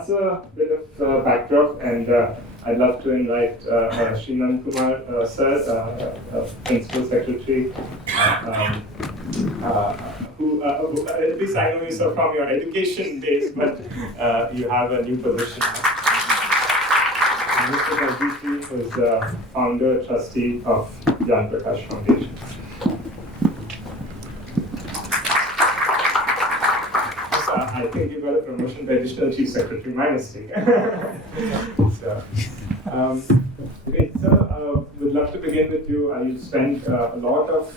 that's a bit of backdrop, and I'd love to invite Shri Nandkumar sir, Principal Secretary, who at least I know you sir from your education days, but you have a new position. Mr. Daljit, who is the founder, trustee of Gyanprakash Foundation. I think you got a promotion to additional chief secretary, my mistake. Okay, so we'd love to begin with you. You spent a lot of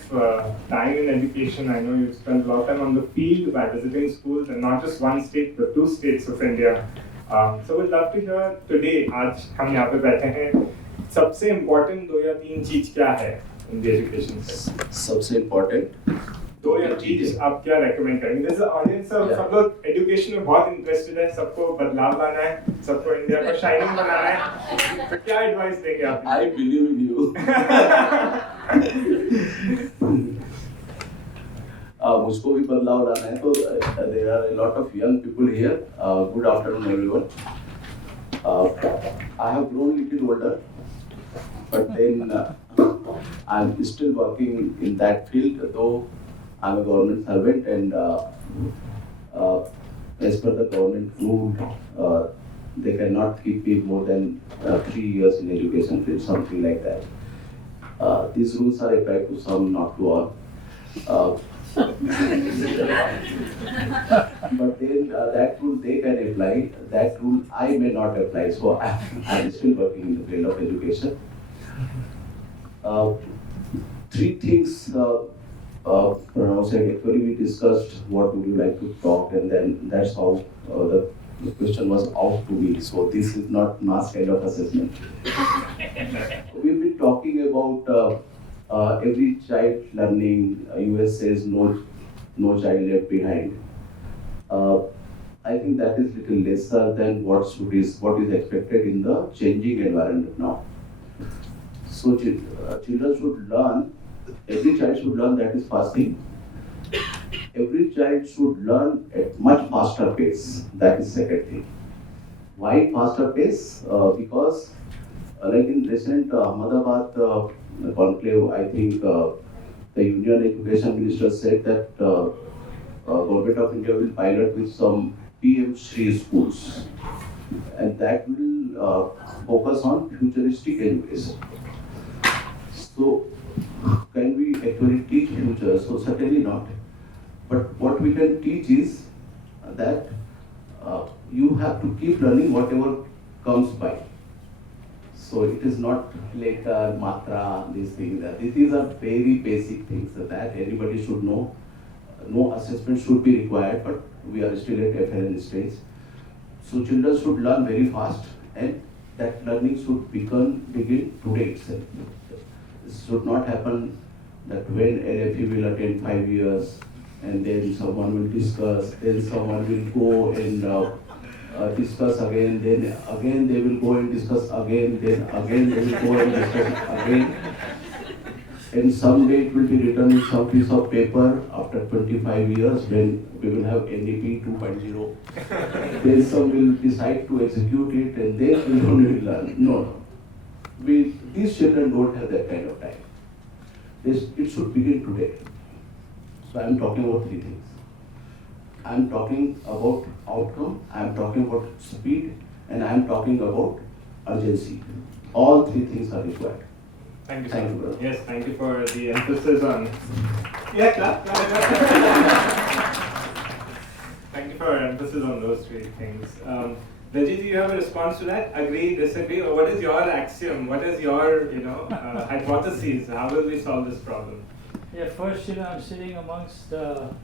time in education. I know you spent a lot of time on the field by visiting schools, and not just one state, but 2 states of India. So we'd love to hear today, आज हम यहाँ पे बैठे हैं, सबसे important 2 या 3 चीज क्या है in the education sector? सबसे important 2 या 3 चीज आप क्या recommend करेंगे? There's an audience of सब लोग education में बहुत interested है, सबको बदलाव लाना है, सबको इंडिया को shining बनाना है, तो क्या advice देंगे आप? I believe in you. मुझको भी बदलाव लाना है, तो there are a lot of young people here. Good afternoon, everyone. I have grown little older, but then I'm still working in that field, though I'm a government servant, and as per the government rule, they cannot keep me more than 3 years in education field, something like that. These rules are applied to some, not to all. But then that rule they can apply, that rule I may not apply, so I'm still working in the field of education. 3 things Pranav said. Actually we discussed what would you like to talk, and then that's how the question was out to me, so this is not mass kind of assessment. We've been talking about every child learning. US says no child left behind. I think that is little lesser than what is expected in the changing environment now. So children should learn. Every child should learn, that is first thing. Every child should learn at much faster pace, that is second thing. Why faster pace? Because like in recent Ahmedabad Conclave, I think the Union Education Minister said that Govt of India will pilot with some PM Shri schools, and that will focus on futuristic education. So, can we actually teach future? So certainly not. But what we can teach is that you have to keep learning whatever comes by. So it is not later, matra, these things. These are very basic things that everybody should know. No assessment should be required, but we are still at FLN stage. So children should learn very fast, and that learning should begin today itself. This should not happen that when LFE will attend 5 years, and then someone will discuss, then someone will go and discuss again, then again they will go and discuss again, then again they will go and discuss again. And someday it will be written in some piece of paper after 25 years when we will have NDP 2.0. Then some will decide to execute it, and then we will only learn. No. These children don't have that kind of time. It should begin today. So I am talking about 3 things. I am talking about outcome, I am talking about speed, and I am talking about urgency. All 3 things are required. Thank you, thank sir. You, brother. Yes, thank you for the emphasis on. Yeah, clap. Thank you for your emphasis on those 3 things. Daljit, do you have a response to that? Agree, disagree, or what is your axiom? What is your, hypothesis? How will we solve this problem? Yeah, first, I'm sitting amongst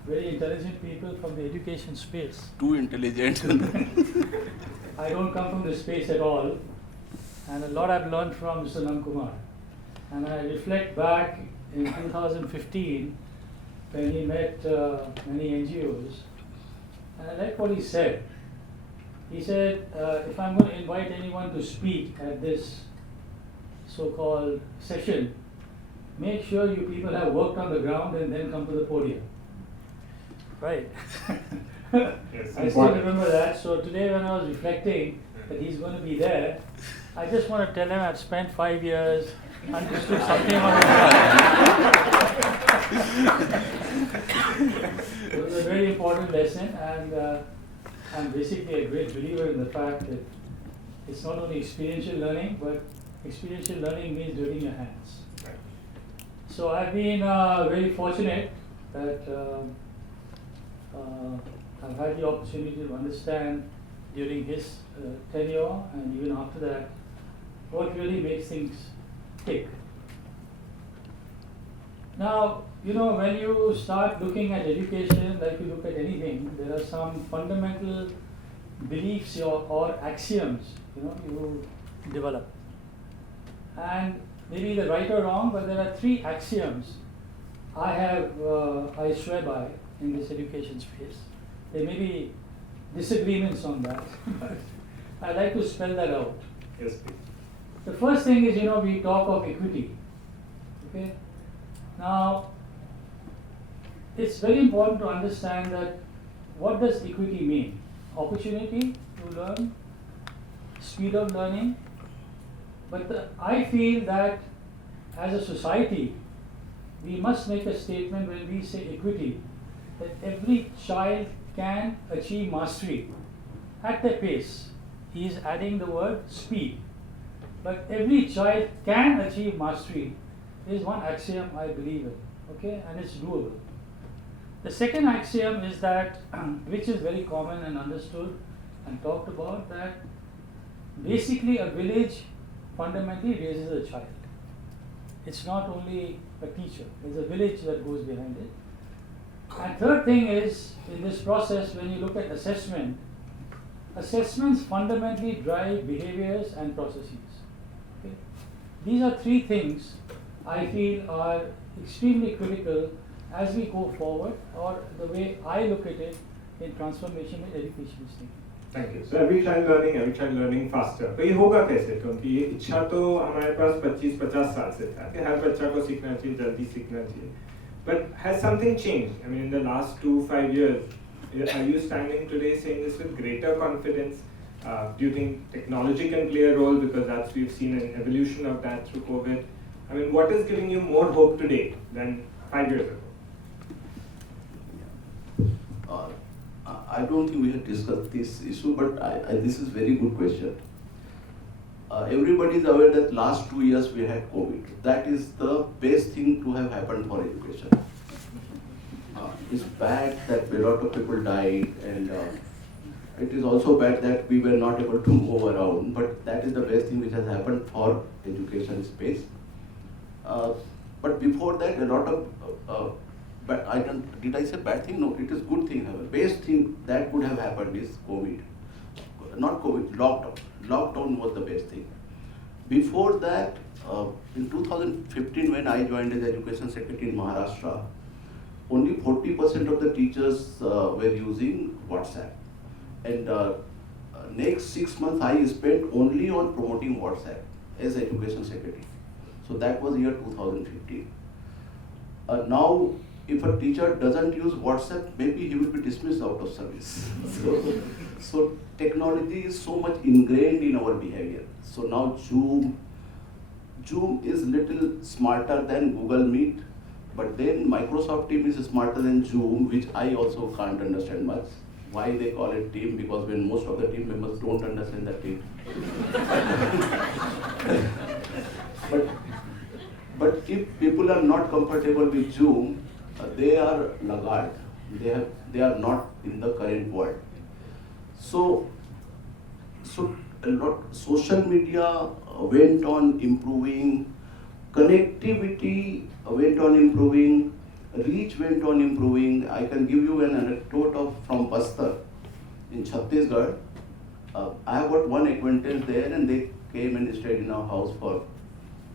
very intelligent people from the education space. Too intelligent. I don't come from this space at all, and a lot I've learned from Mr. Nandkumar. And I reflect back in 2015 when he met many NGOs, and I like what he said. He said, if I'm going to invite anyone to speak at this so-called session, make sure you people have worked on the ground and then come to the podium. Right. Yes, I still remember that. So today when I was reflecting that he's going to be there, I just want to tell him I've spent 5 years, understood something on it. It was a very important lesson, and I'm basically a great believer in the fact that it's not only experiential learning, but experiential learning means doing your hands. So I've been very fortunate that I've had the opportunity to understand during his tenure and even after that what really makes things tick. Now, when you start looking at education, like you look at anything, there are some fundamental beliefs or axioms, you develop. And maybe they're right or wrong, but there are 3 axioms I swear by in this education space. There may be disagreements on that, but I like to spell that out. Yes, please. The first thing is, we talk of equity. Okay? Now, it's very important to understand that what does equity mean? Opportunity to learn, speed of learning. But I feel that as a society, we must make a statement when we say equity, that every child can achieve mastery at their pace. He is adding the word speed. But every child can achieve mastery is one axiom I believe in, okay, and it's doable. The second axiom is that, which is very common and understood and talked about, that basically a village fundamentally raises a child. It's not only a teacher, there's a village that goes behind it. And third thing is, in this process, when you look at assessment, assessments fundamentally drive behaviors and processes. Okay? These are 3 things I feel are extremely critical as we go forward, or the way I look at it in transformation in education is taken. Thank you. So every child learning faster. तो ये होगा कैसे? क्योंकि ये इच्छा तो हमारे पास 25-50 साल से था कि हर बच्चा को सीखना चाहिए, जल्दी सीखना चाहिए. But has something changed? I mean, in the last 2-5 years, are you standing today saying this with greater confidence? Do you think technology can play a role, because we've seen an evolution of that through COVID? I mean, what is giving you more hope today than 5 years ago? I don't think we have discussed this issue, but this is very good question. Everybody is aware that last 2 years we had COVID. That is the best thing to have happened for education. It's bad that a lot of people died, and it is also bad that we were not able to move around, but that is the best thing which has happened for education space. But before that, a lot of did I say bad thing? No, it is good thing. Best thing that could have happened is COVID. Not COVID, lockdown. Lockdown was the best thing. Before that, in 2015, when I joined as education secretary in Maharashtra, only 40% of the teachers were using WhatsApp. And next 6 months, I spent only on promoting WhatsApp as education secretary. So that was year 2015. Now, if a teacher doesn't use WhatsApp, maybe he will be dismissed out of service. So technology is so much ingrained in our behavior. So now Zoom is little smarter than Google Meet, but then Microsoft Teams is smarter than Zoom, which I also can't understand much. Why they call it team? Because when most of the team members don't understand the team. But if people are not comfortable with Zoom, they are laggard. They are not in the current world. So a lot social media went on improving, connectivity went on improving, reach went on improving. I can give you an anecdote from Bastar in Chhattisgarh. I have got one acquaintance there, and they came and stayed in our house for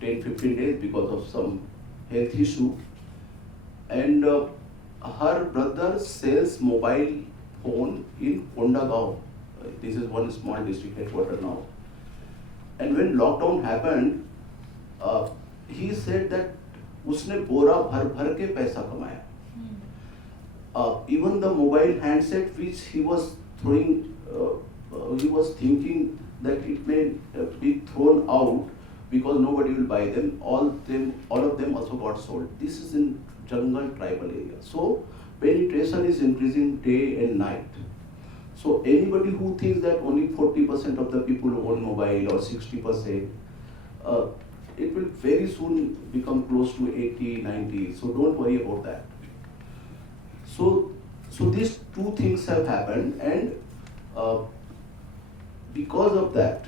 10-15 days because of some health issue. And her brother sells mobile phone in Kondagaon. This is one small district headquarters now. And when lockdown happened, he said that उसने बोरा भर भर के पैसा कमाया. Even the mobile handset which he was throwing, he was thinking that it may be thrown out because nobody will buy them. All of them also got sold. This is in jungle tribal area. So penetration is increasing day and night. So anybody who thinks that only 40% of the people own mobile or 60%, it will very soon become close to 80, 90. So don't worry about that. So these two things have happened, and because of that,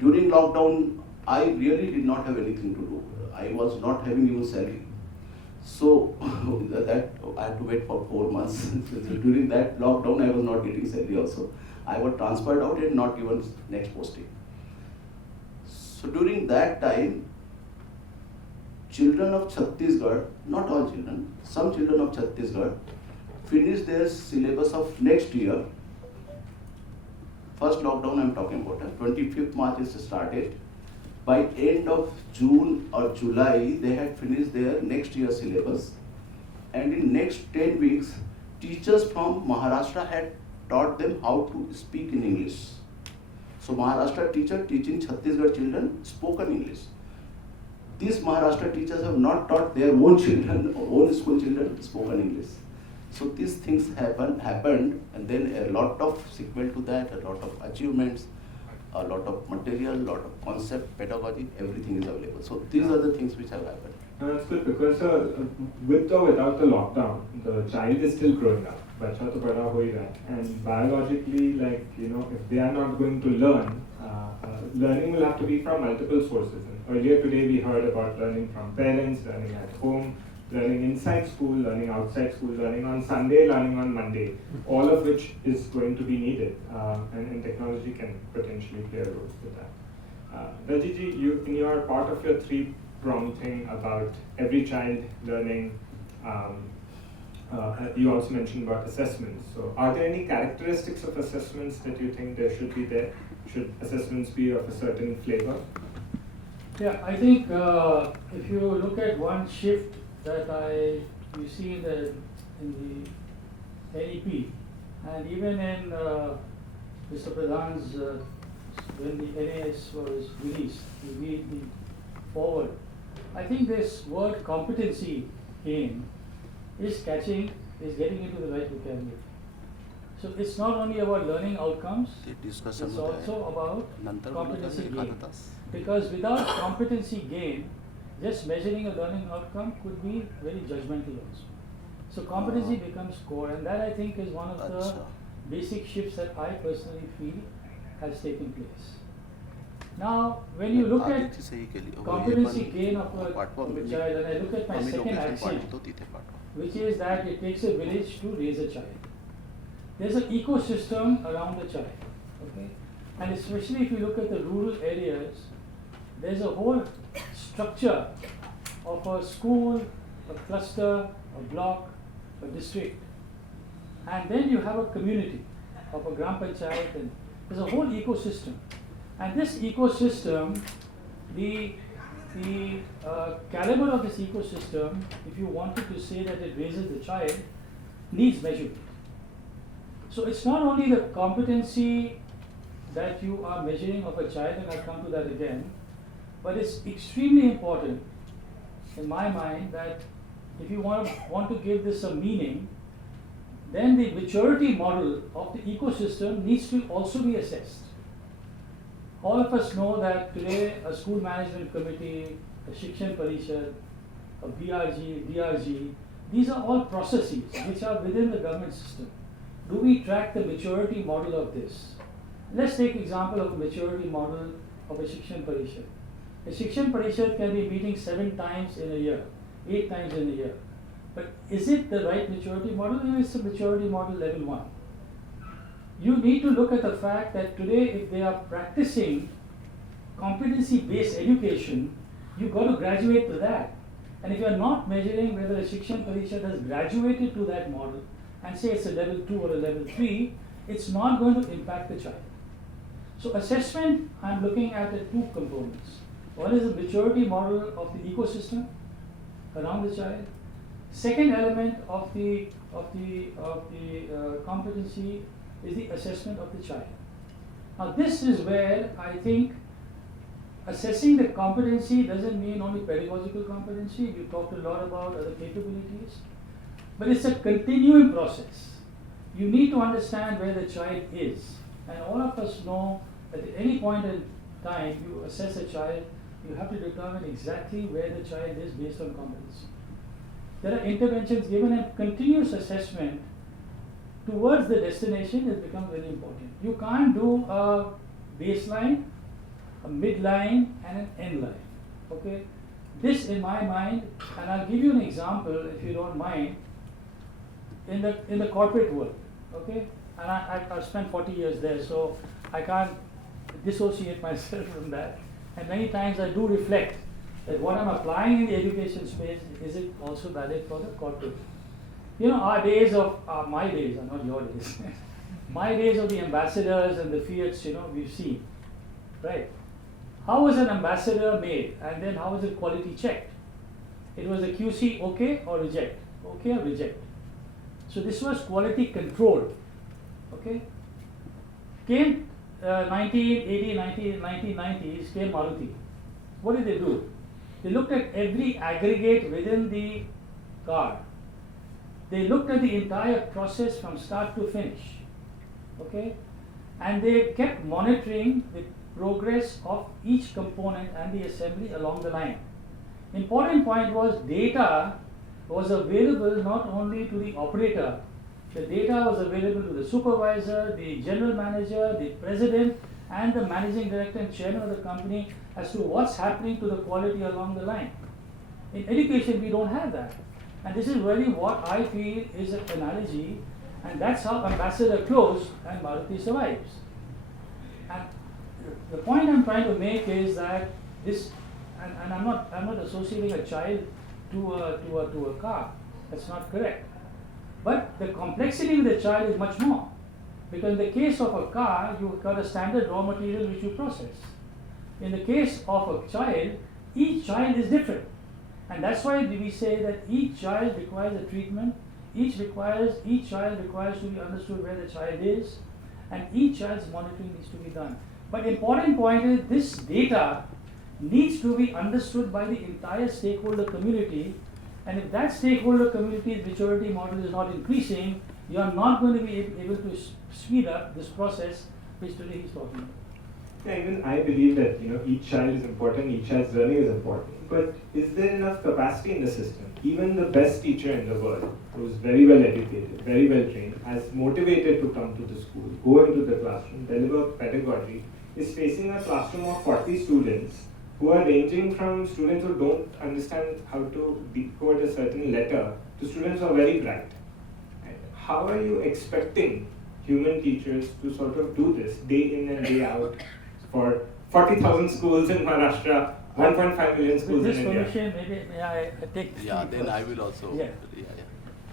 during lockdown, I really did not have anything to do. I was not having even salary. So that I had to wait for 4 months. During that lockdown, I was not getting salary also. I was transferred out and not even next posting. So during that time, children of Chhattisgarh, not all children, some children of Chhattisgarh finished their syllabus of next year. First lockdown I am talking about, 25th March is started. By end of June or July, they had finished their next year syllabus. And in next 10 weeks, teachers from Maharashtra had taught them how to speak in English. So Maharashtra teacher teaching Chhattisgarh children spoken English. These Maharashtra teachers have not taught their own children, own school children spoken English. So these things happened, and then a lot of sequel to that, a lot of achievements, a lot of material, a lot of concept, pedagogy, everything is available. So these are the things which have happened. That's good because with or without the lockdown, the child is still growing up. Bacha to bada ho hi raha hai. And biologically, like, if they are not going to learn, learning will have to be from multiple sources. And earlier today we heard about learning from parents, learning at home, learning inside school, learning outside school, learning on Sunday, learning on Monday, all of which is going to be needed, and technology can potentially play a role with that. Daljit, you, in your part of your 3-prong thing about every child learning, you also mentioned about assessments. So are there any characteristics of assessments that you think there should be there? Should assessments be of a certain flavor? Yeah, I think if you look at one shift that you see in the NEP and even in Mr. Pradhan's when the NAS was released, the forward, I think this word competency gain is getting into the right vocabulary. So it's not only about learning outcomes, it's also about competency gain. Because without competency gain, just measuring a learning outcome could be very judgmental also. So competency becomes core, and that I think is one of the basic shifts that I personally feel has taken place. Now, when you look at competency gain of a child, and I look at my second axiom, which is that it takes a village to raise a child. There's an ecosystem around the child, okay? And especially if you look at the rural areas, there's a whole structure of a school, a cluster, a block, a district. And then you have a community of a gram panchayat, and there's a whole ecosystem. And this ecosystem, the caliber of this ecosystem, if you wanted to say that it raises the child, needs measurement. So it's not only the competency that you are measuring of a child, and I'll come to that again, but it's extremely important in my mind that if you want to give this a meaning, then the maturity model of the ecosystem needs to also be assessed. All of us know that today a school management committee, a Shikshan Parishad, a BRG, DRG, these are all processes which are within the government system. Do we track the maturity model of this? Let's take example of a maturity model of a Shikshan Parishad. A Shikshan Parishad can be meeting 7 times in a year, 8 times in a year. But is it the right maturity model, or is it maturity model level 1? You need to look at the fact that today if they are practicing competency-based education, you've got to graduate to that. And if you are not measuring whether a Shikshan Parishad has graduated to that model, and say it's a level 2 or a level 3, it's not going to impact the child. So assessment, I'm looking at 2 components. One is the maturity model of the ecosystem around the child. Second element of the competency is the assessment of the child. Now this is where I think assessing the competency doesn't mean only pedagogical competency. We talked a lot about other capabilities, but it's a continuing process. You need to understand where the child is, and all of us know that at any point in time you assess a child, you have to determine exactly where the child is based on competency. There are interventions given, and continuous assessment towards the destination has become very important. You can't do a baseline, a midline, and an end line. Okay, this in my mind, and I'll give you an example if you don't mind. In the corporate world, okay, and I've spent 40 years there, so I can't dissociate myself from that. And many times I do reflect that what I'm applying in the education space, is it also valid for the corporate? You know, our days of, my days are not your days. My days of the ambassadors and the fiats, you know, we've seen, right? How was an ambassador made, and then how was it quality checked? It was a QC, okay or reject, okay or reject. So this was quality control, okay? Came 1980, 1990s, came Maruti. What did they do? They looked at every aggregate within the car. They looked at the entire process from start to finish, okay? And they kept monitoring the progress of each component and the assembly along the line. Important point was data was available not only to the operator, the data was available to the supervisor, the general manager, the president, and the managing director and chairman of the company as to what's happening to the quality along the line. In education, we don't have that. And this is really what I feel is an analogy, and that's how Ambassador closed and Maruti survives. And the point I'm trying to make is that this, and I'm not associating a child to a car. That's not correct. But the complexity with the child is much more. Because in the case of a car, you've got a standard raw material which you process. In the case of a child, each child is different. And that's why we say that each child requires a treatment, each child requires to be understood where the child is, and each child's monitoring needs to be done. But important point is this data needs to be understood by the entire stakeholder community, and if that stakeholder community's maturity model is not increasing, you are not going to be able to speed up this process which today he's talking about. Yeah, even I believe that each child is important, each child's learning is important. But is there enough capacity in the system? Even the best teacher in the world, who is very well educated, very well trained, as motivated to come to the school, go into the classroom, deliver pedagogy, is facing a classroom of 40 students who are ranging from students who don't understand how to decode a certain letter to students who are very bright. And how are you expecting human teachers to sort of do this day in and day out for 40,000 schools in Maharashtra, 1.5 million schools in India? With this permission, maybe may I take? Yeah, then I will also. Yeah.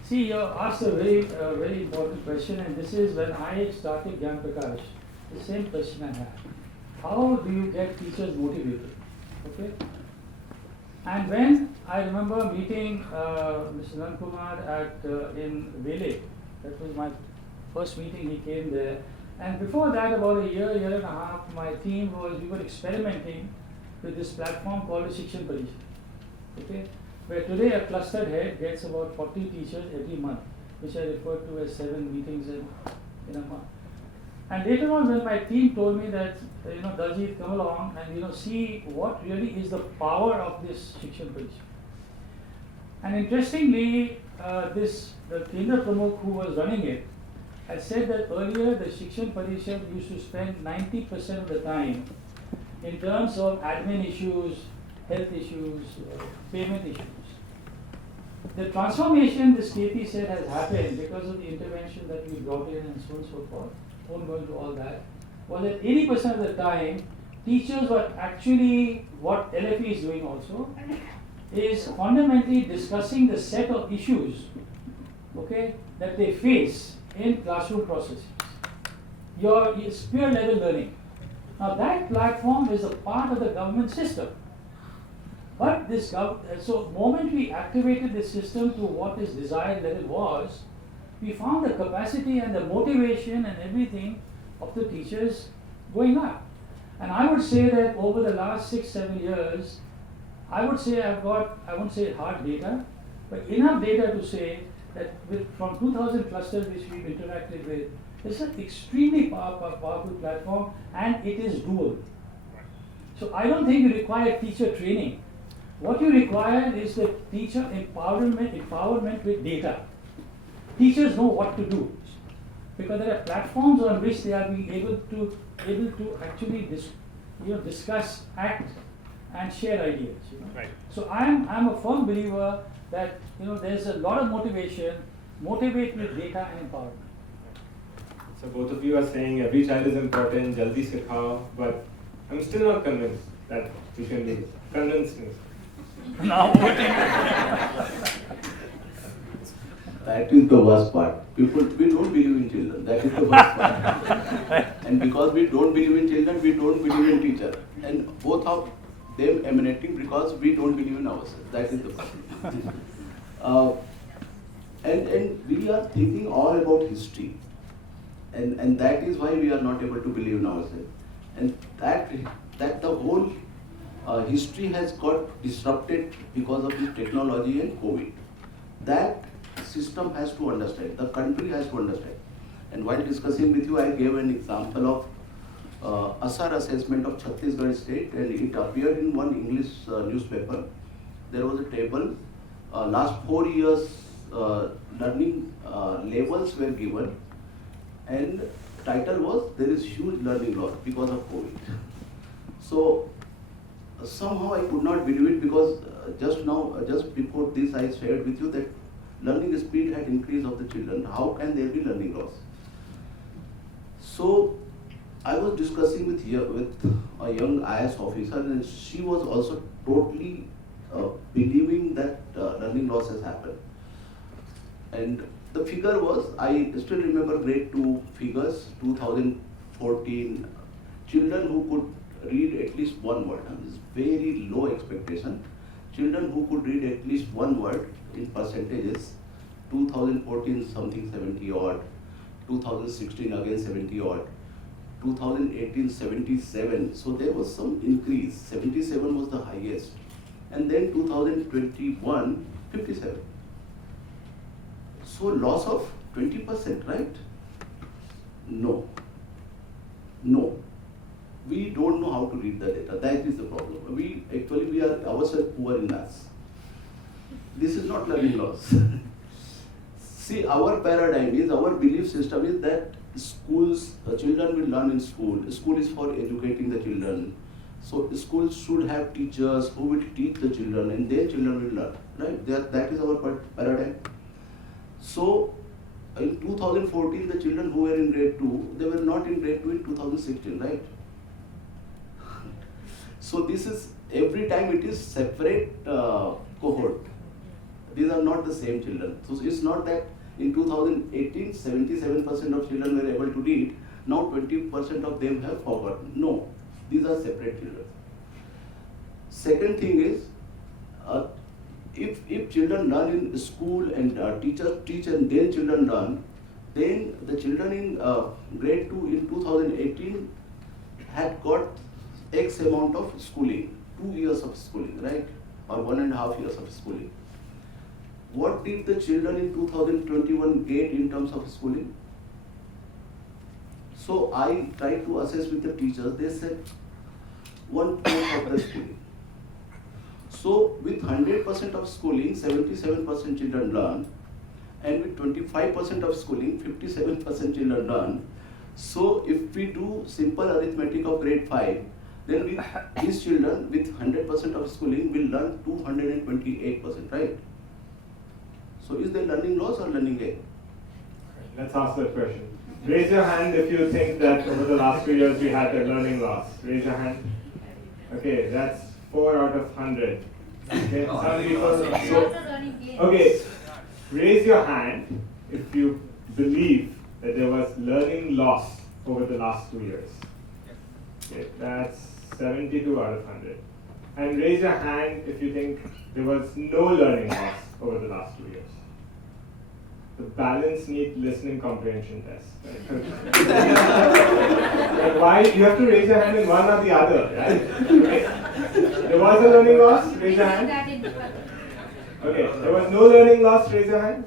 See, you asked a very important question, and this is when I started Gyanprakash, the same question I had. How do you get teachers motivated? Okay. And when I remember meeting Mr. Nandkumar in Vele, that was my first meeting. He came there, and before that, about a year and a half, my team we were experimenting with this platform called the Shikshan Parishad. Okay, where today a clustered head gets about 40 teachers every month, which I refer to as 7 meetings in a month. And later on, when my team told me that, Daljit, come along and see what really is the power of this Shikshan Parishad. And interestingly, the Kendra Pramukh who was running it had said that earlier the Shikshan Parishad used to spend 90% of the time in terms of admin issues, health issues, payment issues. The transformation, this KP said, has happened because of the intervention that we brought in and so on and so forth. Won't go into all that. Was that 80% of the time, teachers were actually, what LFE is doing also, is fundamentally discussing the set of issues, okay, that they face in classroom processes. Your peer level learning. Now that platform is a part of the government system. But this so moment we activated the system to what is desired level was, we found the capacity and the motivation and everything of the teachers going up. And I would say that over the last 6-7 years, I would say I've got, I won't say hard data, but enough data to say that from 2000 clusters which we've interacted with, it's an extremely powerful platform, and it is dual. So I don't think you require teacher training. What you require is the teacher empowerment with data. Teachers know what to do because there are platforms on which they are being able to actually discuss, act, and share ideas. Right. So I'm a firm believer that there's a lot of motivate with data and empowerment. So both of you are saying every child is important, jaldi sikhao, but I'm still not convinced that we can do it. Convince me. Now That is the worst part. We don't believe in children. That is the worst part. And because we don't believe in children, we don't believe in teacher. And both of them emanating because we don't believe in ourselves. That is the problem. And we are thinking all about history. And that is why we are not able to believe in ourselves. And that the whole history has got disrupted because of this technology and COVID. That system has to understand, the country has to understand. And while discussing with you, I gave an example of ASAR assessment of Chhattisgarh state, and it appeared in one English newspaper. There was a table, last 4 years learning levels were given, and title was, there is huge learning loss because of COVID. So somehow I could not believe it because just before this I shared with you that learning speed had increased of the children. How can there be learning loss? So I was discussing with a young IS officer, and she was also totally believing that learning loss has happened. And the figure was, I still remember grade 2 figures, 2014, children who could read at least one word. And this is very low expectation. Children who could read at least one word in percentages, 2014 something 70 odd, 2016 again 70 odd, 2018 77, so there was some increase, 77 was the highest, and then 2021 57. So loss of 20%, right? No. We don't know how to read the data. That is the problem. We are ourselves poor in maths. This is not learning loss. See, our paradigm is, our belief system is that schools, children will learn in school. School is for educating the children. So schools should have teachers who will teach the children, and then children will learn. Right? That is our paradigm. So in 2014, the children who were in grade 2, they were not in grade 2 in 2016, right? So this is, every time it is separate cohort. These are not the same children. So it's not that in 2018, 77% of children were able to read, now 20% of them have forgotten. No, these are separate children. Second thing is, if children learn in school and teachers teach and then children learn, then the children in grade 2 in 2018 had got X amount of schooling, 2 years of schooling, right? Or 1.5 years of schooling. What did the children in 2021 get in terms of schooling? So I tried to assess with the teachers, they said 1/4 of the schooling. So with 100% of schooling, 77% children learn, and with 25% of schooling, 57% children learn. So if we do simple arithmetic of grade 5, then with these children with 100% of schooling will learn 228%, right? So is there learning loss or learning gain? Let's ask that question. Raise your hand if you think that over the last 2 years we had a learning loss. Raise your hand. Okay, that's 4 out of 100. Okay, some people. Okay, raise your hand if you believe that there was learning loss over the last 2 years. Okay, that's 72 out of 100. And raise your hand if you think there was no learning loss over the last 2 years. The balanced need listening comprehension test. Right? And why? You have to raise your hand in one or the other, right? There was a learning loss, raise your hand. Okay, there was no learning loss, raise your hand.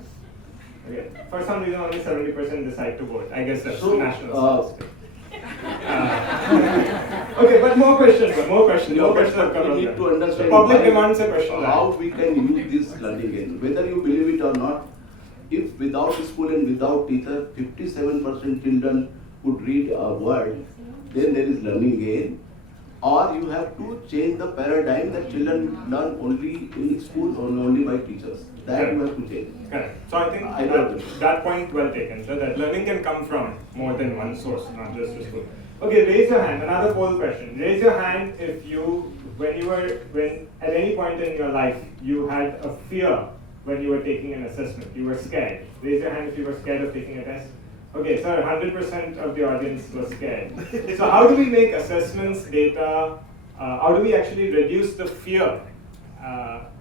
Okay, for some reason only 70% decide to vote. I guess that's national statistic. Okay, but more questions have come We need to understand the public demands a question. how we can use this learning gain. Whether you believe it or not, if without school and without teacher, 57% children could read a word, then there is learning gain. Or you have to change the paradigm that children learn only in school or only by teachers. That you have to change. Correct. So I think that point well taken. So that learning can come from more than one source, not just the school. Okay, raise your hand. Another poll question. Raise your hand if you, when at any point in your life you had a fear when you were taking an assessment. You were scared. Raise your hand if you were scared of taking a test. Okay, sir, 100% of the audience was scared. So how do we make assessments, data, how do we actually reduce the fear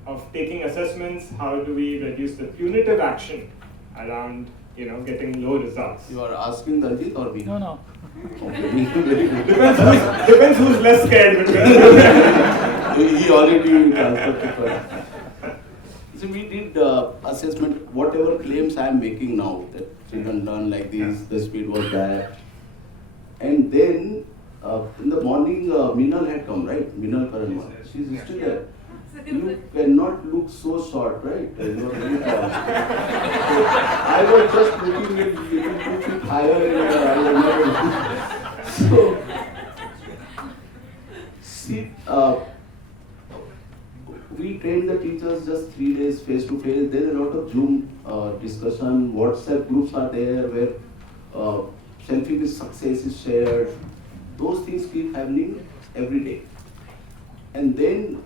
of taking assessments? How do we reduce the punitive action around, getting low results? You are asking Daljit or me? No. Okay, very good. Depends who's less scared between He already answered the question. So we did assessment, whatever claims I am making now, that children learn like this, the speed was that. And then in the morning, Minal had come, right? Minal Karanwal. She's still there. You cannot look so short, right? You are very tall. So I was just looking at little 2 feet higher and I was not. So, see, we trained the teachers just 3 days face to face. There is a lot of Zoom discussion, WhatsApp groups are there where selfie with success is shared. Those things keep happening every day. And then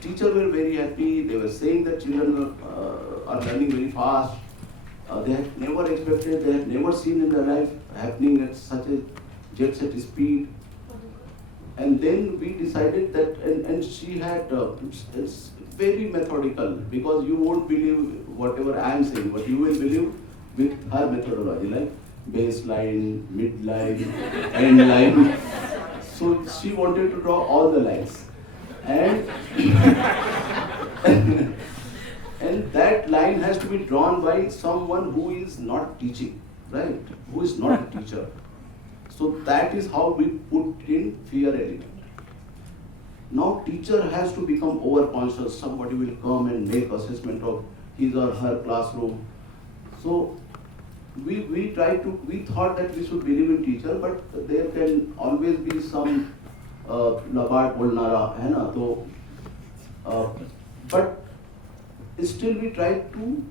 teachers were very happy. They were saying that children are learning very fast. They had never expected, they had never seen in their life happening at such a jet set speed. And then we decided that, and she had, it's very methodical because you won't believe whatever I am saying, but you will believe with her methodology, like baseline, midline, end line. So she wanted to draw all the lines. And and that line has to be drawn by someone who is not teaching, right? Who is not a teacher. So that is how we put in fear element. Now teacher has to become overconscious. Somebody will come and make assessment of his or her classroom. So we thought that we should believe in teacher, but there can always be some labat bolnara, hai na? So, but still we tried to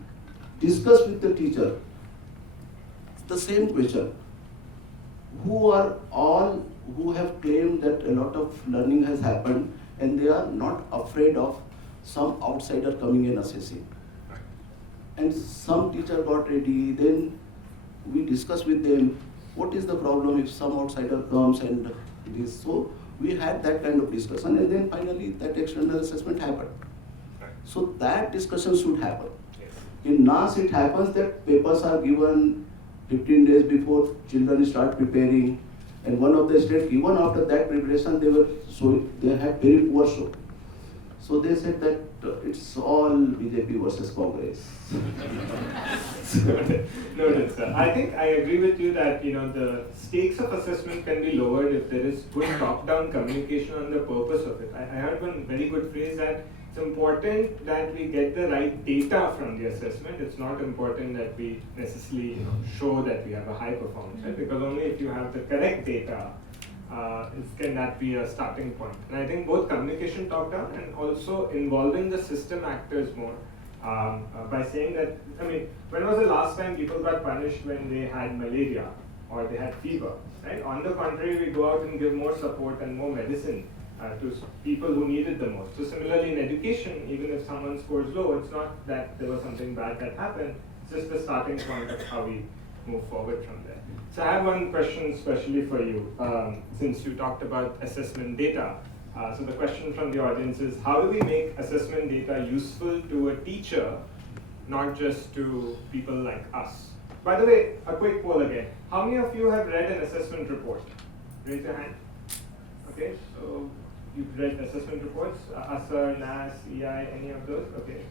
discuss with the teacher the same question. Who are all who have claimed that a lot of learning has happened and they are not afraid of some outsider coming and assessing. And some teacher got ready, then we discussed with them, what is the problem if some outsider comes and this. So we had that kind of discussion and then finally that external assessment happened. So that discussion should happen. In NAS it happens that papers are given 15 days before children start preparing, and one of the states, even after that preparation, they had very poor show. So they said that it's all BJP versus Congress. Noted, sir. I think I agree with you that the stakes of assessment can be lowered if there is good top-down communication on the purpose of it. I heard one very good phrase that it's important that we get the right data from the assessment. It's not important that we necessarily show that we have a high performance, right? Because only if you have the correct data can that be a starting point. And I think both communication top-down and also involving the system actors more by saying that, when was the last time people got punished when they had malaria or they had fever, right? On the contrary, we go out and give more support and more medicine to people who need it the most. So similarly in education, even if someone scores low, it's not that there was something bad that happened, it's just the starting point of how we move forward from there. So I have one question especially for you, since you talked about assessment data. So the question from the audience is, how do we make assessment data useful to a teacher, not just to people like us? By the way, a quick poll again. How many of you have read an assessment report? Raise your hand. Okay, so you've read assessment reports, ASER, NAS, EI, any of those? Okay,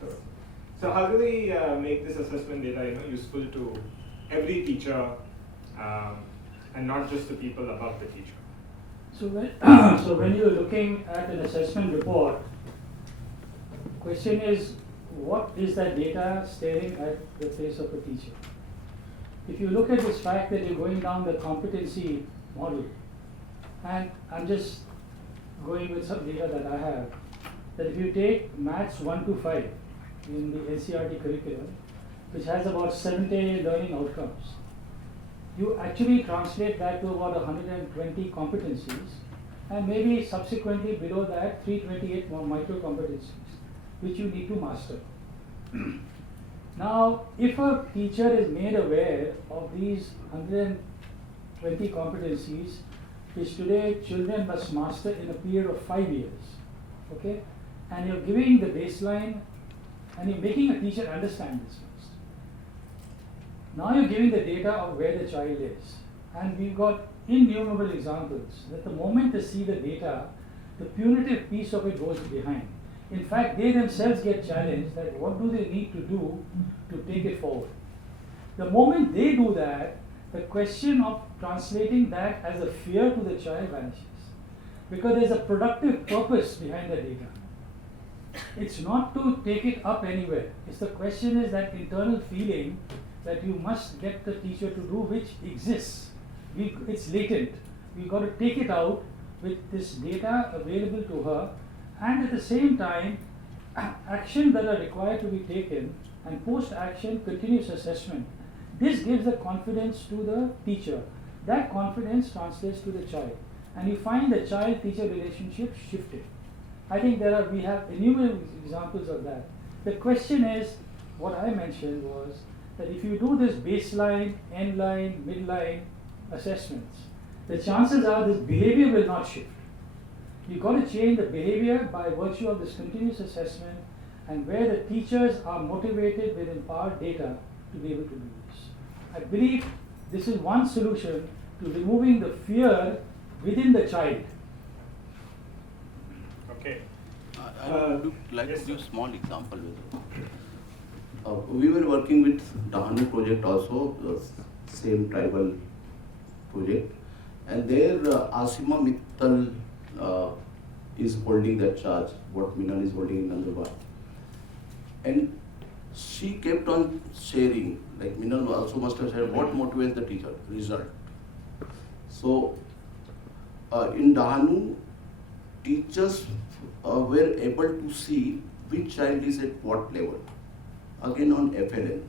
so how do we make this assessment data useful to every teacher and not just the people above the teacher? So when you're looking at an assessment report, question is, what is that data staring at the face of a teacher? If you look at this fact that you're going down the competency model, and I'm just going with some data that I have, that if you take maths 1 to 5 in the NCERT curriculum, which has about 70 learning outcomes, you actually translate that to about 120 competencies, and maybe subsequently below that 328 more micro competencies, which you need to master. Now, if a teacher is made aware of these 120 competencies, which today children must master in a period of 5 years, okay, and you're giving the baseline, and you're making a teacher understand this first. Now you're giving the data of where the child is, and we've got innumerable examples that the moment they see the data, the punitive piece of it goes behind. In fact, they themselves get challenged that what do they need to do to take it forward. The moment they do that, the question of translating that as a fear to the child vanishes, because there's a productive purpose behind the data. It's not to take it up anywhere. It's the question is that internal feeling that you must get the teacher to do, which exists. It's latent. We've got to take it out with this data available to her, and at the same time, action that are required to be taken, and post-action continuous assessment. This gives the confidence to the teacher. That confidence translates to the child, and you find the child-teacher relationship shifted. I think we have innumerable examples of that. The question is, what I mentioned was that if you do this baseline, end line, midline assessments, the chances are this behavior will not shift. You've got to change the behavior by virtue of this continuous assessment, and where the teachers are motivated with empowered data to be able to do this. I believe this is one solution to removing the fear within the child. Okay. I would like yes, to give sir. small example. We were working with Dahanu project also, the same tribal project, and there Asima Mittal is holding that charge, what Minal is holding in Nandkumar. And she kept on sharing, like Minal also must have said, what motivates the teacher? Result. So in Dahanu, teachers were able to see which child is at what level, again on FLN.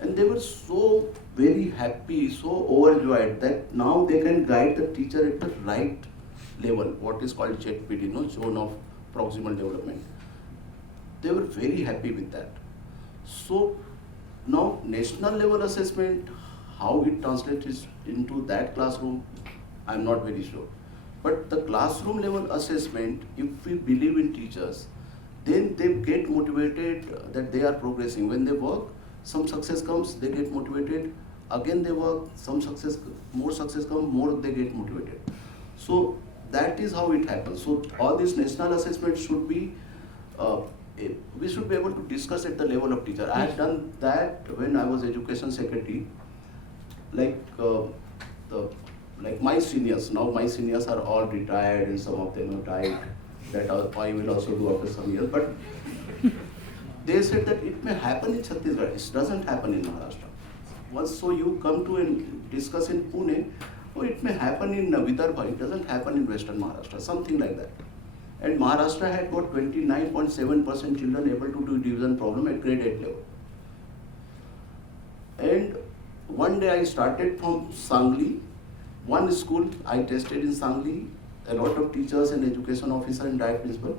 And they were so very happy, so overjoyed that now they can guide the teacher at the right level, what is called ZPD, zone of proximal development. They were very happy with that. So now national level assessment, how it translates into that classroom, I'm not very sure. But the classroom level assessment, if we believe in teachers, then they get motivated that they are progressing. When they work, some success comes, they get motivated. Again they work, some success, more success comes, more they get motivated. So that is how it happens. So all these national assessments should be, we should be able to discuss at the level of teacher. I had done that when I was education secretary. Like my seniors, now my seniors are all retired and some of them have died. That I will also do after some years. But they said that it may happen in Chhattisgarh, it doesn't happen in Maharashtra. Once so you come to and discuss in Pune, oh, it may happen in Vidarbha, it doesn't happen in Western Maharashtra, something like that. And Maharashtra had got 29.7% children able to do division problem at grade 8 level. And one day I started from Sangli, one school I tested in Sangli, a lot of teachers and education officer and diet principal.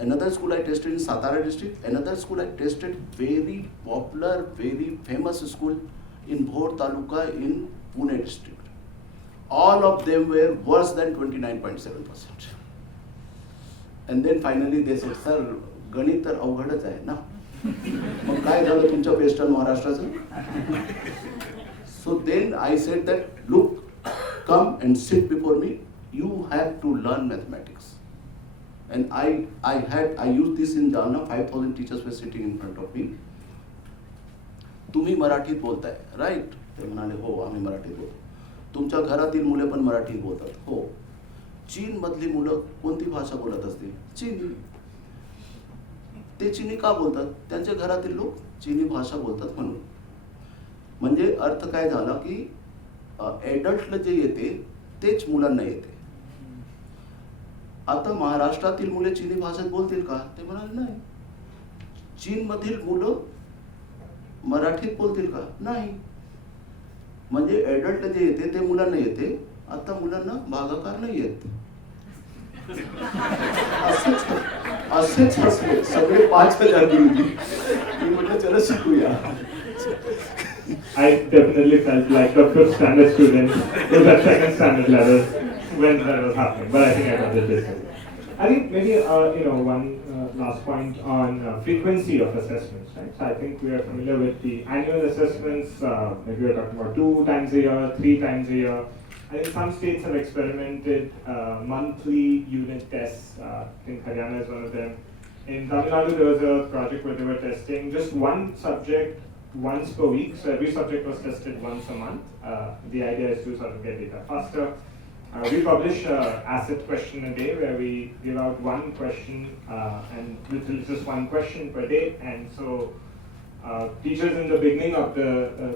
Another school I tested in Satara district, another school I tested very popular, very famous school in Bhor Taluka in Pune district. All of them were worse than 29.7%. And then finally they said, sir, गणित तर अवघडच आहे ना. मग काय झालं तुमच्या western महाराष्ट्राचं? So then I said that, look, come and sit before me. You have to learn mathematics. And I used this in Jalna. 5,000 teachers were sitting in front of me. तुम्ही मराठीत बोलताय, राईट? ते म्हणाले, हो आम्ही मराठीत बोलतो. तुमच्या घरातील मुले पण मराठीत बोलतात, हो. चीन मधली मुलं कोणती भाषा बोलत असतील? चीनी. ते चीनी का बोलतात? त्यांच्या घरातील लोक चीनी भाषा बोलतात म्हणून. म्हणजे अर्थ काय झाला की ॲडल्टला जे येते तेच मुलांना येते. आता महाराष्ट्रातील मुले चीनी भाषेत बोलतील का? ते म्हणाले नाही. चीनमधील मुलं मराठीत बोलतील का? नाही. म्हणजे ॲडल्टला जे येते ते मुलांना येते. आता मुलांना भागाकार नाही येत. असेच हसले सगळे 5,000 गुरुजी. मी म्हटलं चला शिकूया. I definitely felt like a fifth standard student who's at second standard level when that was happening, but I think I got the gist. I think maybe one last point on frequency of assessments, right? So I think we are familiar with the annual assessments. Maybe we're talking about 2 times a year, 3 times a year. I think some states have experimented monthly unit tests. I think Haryana is one of them. In Tamil Nadu, there was a project where they were testing just one subject once per week, so every subject was tested once a month. The idea is to sort of get data faster. We publish an asset question a day where we give out one question and literally just one question per day. And so teachers in the beginning of the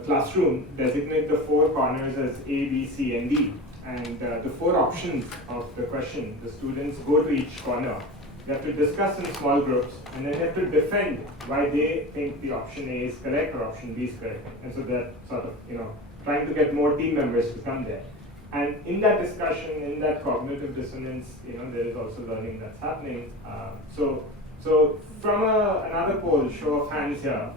classroom designate the 4 corners as A, B, C, and D. And the 4 options of the question, the students go to each corner. They have to discuss in small groups, and then they have to defend why they think the option A is correct or option B is correct. And so they're sort of, trying to get more team members to come there. And in that discussion, in that cognitive dissonance, there is also learning that's happening. So from another poll, show of hands here,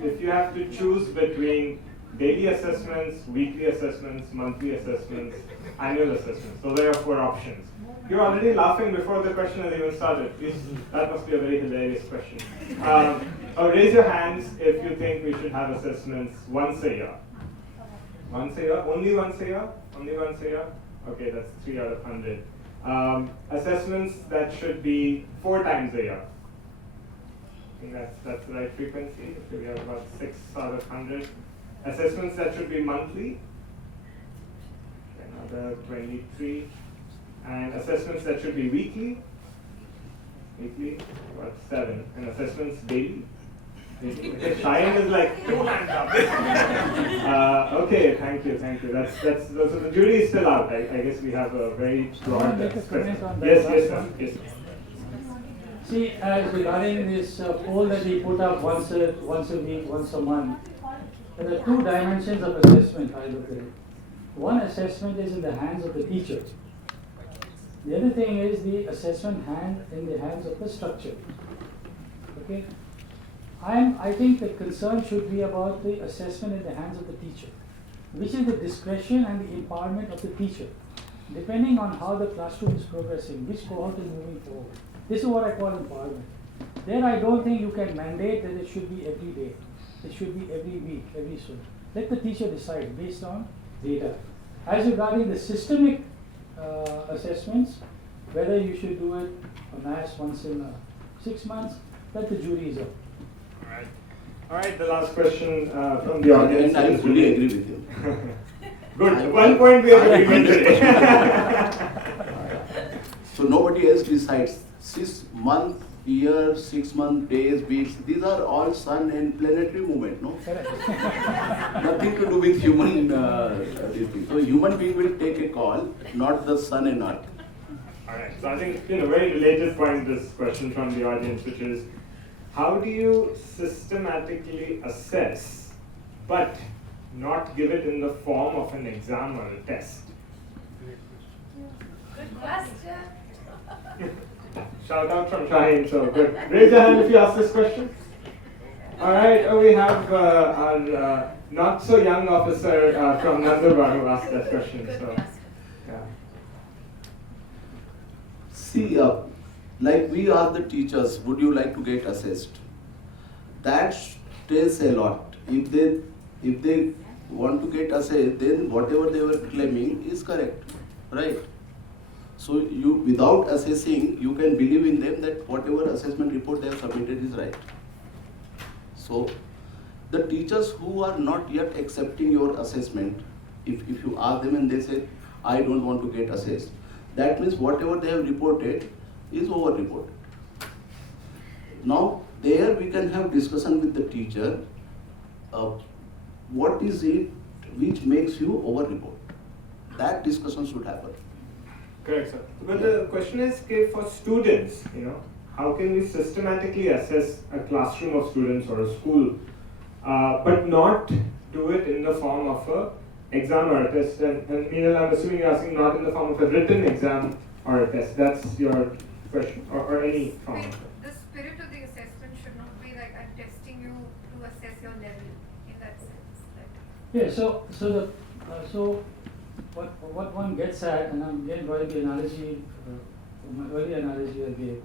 if you have to choose between daily assessments, weekly assessments, monthly assessments, annual assessments, so there are 4 options. You're already laughing before the question has even started. That must be a very hilarious question. Raise your hands if you think we should have assessments once a year. Once a year? Only once a year? Only once a year? Okay, that's 3 out of 100. Assessments that should be 4 times a year. I think that's the right frequency. So we have about 6 out of 100. Assessments that should be monthly. Another 23. And assessments that should be weekly, about 7. And assessments daily. Cheyenne is like 2 hands up. Okay, thank you. So the jury is still out. I guess we have a very broad spectrum. Yes, ma'am. See, as regarding this poll that we put up once a week, once a month, there are 2 dimensions of assessment I look at it. One assessment is in the hands of the teacher. The other thing is the assessment in the hands of the structure. Okay? I think the concern should be about the assessment in the hands of the teacher, which is the discretion and the empowerment of the teacher, depending on how the classroom is progressing, which cohort is moving forward. This is what I call empowerment. There I don't think you can mandate that it should be every day. It should be every week, every so. Let the teacher decide based on data. As regarding the systemic assessments, whether you should do it en masse once in 6 months, let the jury is up. All right, the last question from the audience. And I fully agree with you. Good. 1 point we have agreement today. So nobody else decides. 6 month, year, 6 month, days, weeks, these are all sun and planetary movement, no? Nothing to do with human thing. So human being will take a call, not the sun and earth. Alright, so I think very related point this question from the audience, which is how do you systematically assess but not give it in the form of an exam or a test? Good question. Shout out from Shaheen, so good. Raise your hand if you ask this question. Alright, we have our not so young officer from Nandkumar who asked that question. So, yeah. See, Like we ask the teachers, would you like to get assessed? That tells a lot. If they want to get assessed, then whatever they were claiming is correct, right? So you, without assessing, you can believe in them that whatever assessment report they have submitted is right. So the teachers who are not yet accepting your assessment, if you ask them and they say, I don't want to get assessed, that means whatever they have reported is over-reported. Now, there we can have discussion with the teacher, what is it which makes you over-report? That discussion should happen. Correct, sir. But the question is, okay, for students, how can we systematically assess a classroom of students or a school, but not do it in the form of a exam or a test? And Meenal, I'm assuming you're asking not in the form of a written exam or a test. That's your question, or any form of it. The spirit of the assessment should not be like I'm testing you to assess your level in that sense. Yeah, so what one gets at, and I'm again drawing the analogy, my earlier analogy I gave,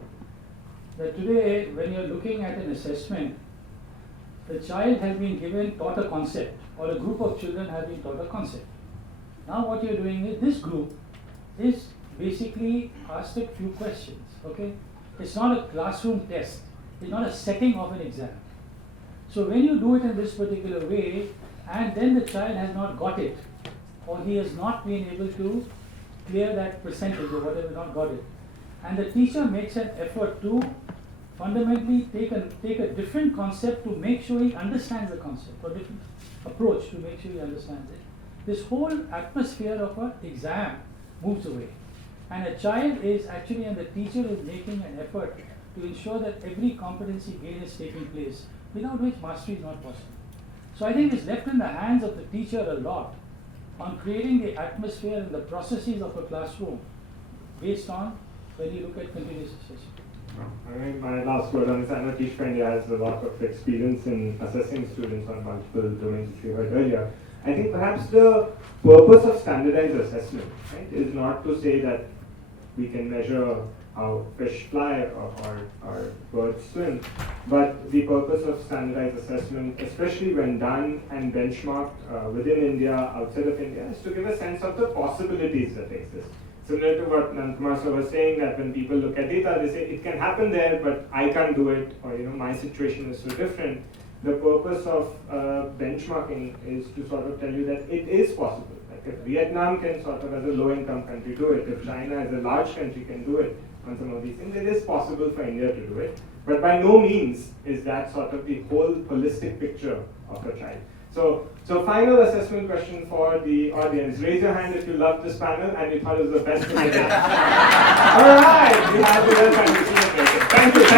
that today when you're looking at an assessment, the child has been taught a concept, or a group of children have been taught a concept. Now what you're doing is, this group is basically asked a few questions, okay? It's not a classroom test, it's not a setting of an exam. So when you do it in this particular way, and then the child has not got it, or he has not been able to clear that percentage or whatever, not got it, and the teacher makes an effort to fundamentally take a different concept to make sure he understands the concept, or different approach to make sure he understands it, this whole atmosphere of an exam moves away. And a child is actually, and the teacher is making an effort to ensure that every competency gain is taking place, without which mastery is not possible. So I think it's left in the hands of the teacher a lot on creating the atmosphere and the processes of a classroom based on when you look at continuous assessment. I mean, my last word on this, I know Tish Pandya has a lot of experience in assessing students on multiple domains, which we heard earlier. I think perhaps the purpose of standardized assessment, right, is not to say that we can measure how fish fly or birds swim, but the purpose of standardized assessment, especially when done and benchmarked within India, outside of India, is to give a sense of the possibilities that exist. Similar to what Nandkumar sir was saying, that when people look at data, they say it can happen there, but I can't do it, or my situation is so different. The purpose of benchmarking is to sort of tell you that it is possible. Like if Vietnam can sort of, as a low-income country, do it, if China as a large country can do it on some of these things, it is possible for India to do it. But by no means is that sort of the whole holistic picture of a child. So final assessment question for the audience. Raise your hand if you loved this panel and you thought it was the best of the day. All right, we have the well-conditioned. Thank you so